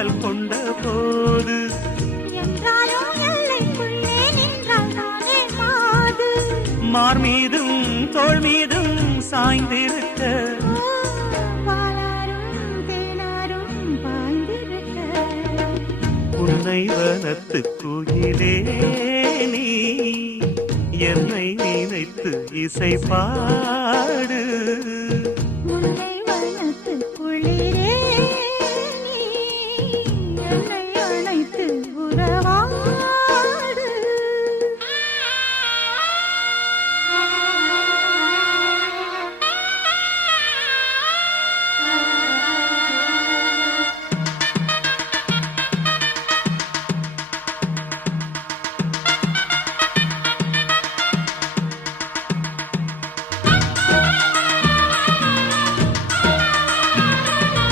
காவல் கொண்ட போது என்றாலும் எல்லைக்குள்ளே நின்றால் நானே மாது. மார் மீதும் தோள் மீதும் சாய்ந்திருக்க பாலாரும் தேனாரும் பாய்ந்திருக்க உன்னை வனத்து குயிலே நீ என்னை நினைத்து இசை பாடு.